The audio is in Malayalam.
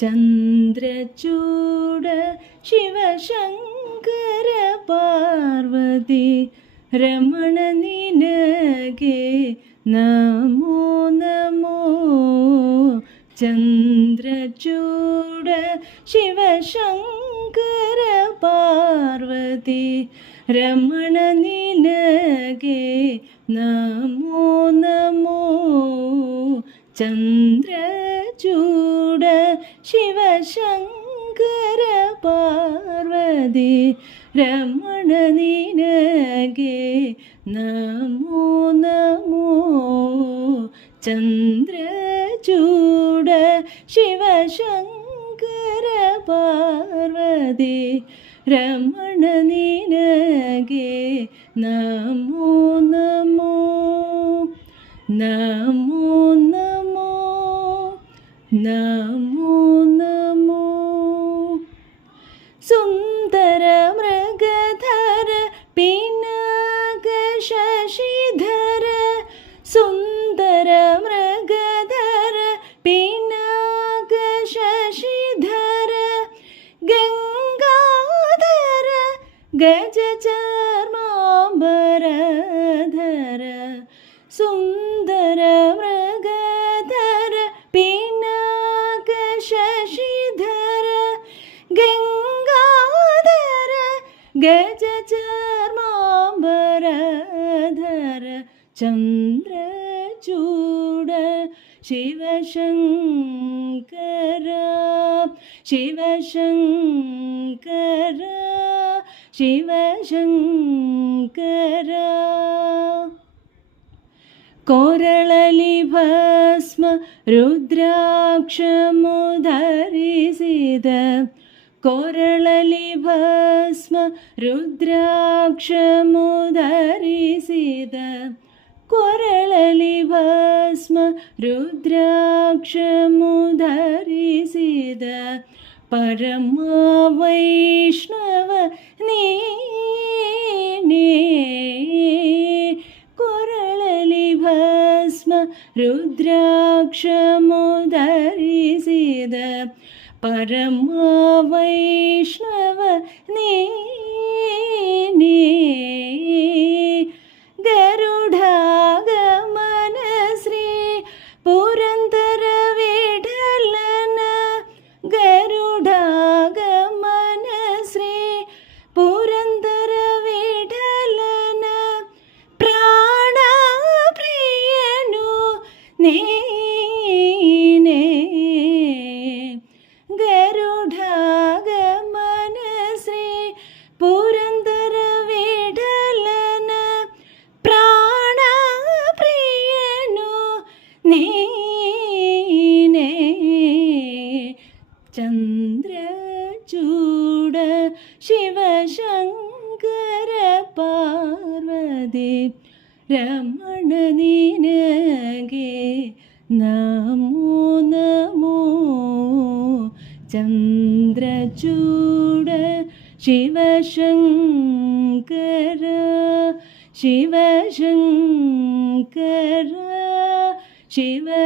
ചന്ദ്രചൂഡ ശിവശങ്കര പാർവതി രമണ നിനಗೆ നമോ നമോ. ചന്ദ്രചൂഡ ശിവശങ്കര പാർവതി രമണ നിനಗೆ നമോ നമോ. ചന്ദ്രചൂഡ ശിവശങ്കര പാർവതി രമണ നിനಗೆ നമോ നമോ. ചന്ദ്രചൂഡ ശിവശങ്കര പാർവതി രമണ നിനಗೆ നമോ നമോ. നമോ നമോ നമോ നമോ. സുന്ദര മൃഗധര പിനാക ശശിധര സുന്ദര മൃഗധര പിനാക ശശിധര ഗംഗാധര ഗജചർമാംബരധര സുന്ദര മൃഗധര പിനാക ശശിധര ഗംഗാധര ഗജചർമാംബരധര ചന്ദ്രചൂഡ ശിവശങ്കര ശിവശങ്കര ശിവശങ്കര. കോരളലി ഭസ്മ രുദ്രാക്ഷമുധരിസിത കോരളലി ഭസ്മ രുദ്രാക്ഷമുധരിസിത കൊരളലി ഭസ്മ രുദ്രാക്ഷമുധരിസിത പരമവൈഷ്ണവ നീനേ. കൊരളലി ഭസ്മ രുദ്രാക്ഷമുധരിസിത പരമവൈഷ്ണവ നീനേ. ഗരുഡാഗമന ശ്രീ പുരന്ദര വിഠലന ഗരുഡാഗമന ശ്രീ പുരന്ദര വിഠലന പ്രാണപ്രിയനു നീനേ. ഗരുഡാഗമന ശ്രീ പുരന്ദര വിഠലന പ്രാണപ്രിയനു നീനേ. ചന്ദ്രചൂഡ ശിവശങ്കര പാർവതി രമണ നിനಗೆ നമോ നമോ. ചന്ദ്രചൂഡ ശിവശങ്കര ശിവശങ്കര ശിവശങ്കര.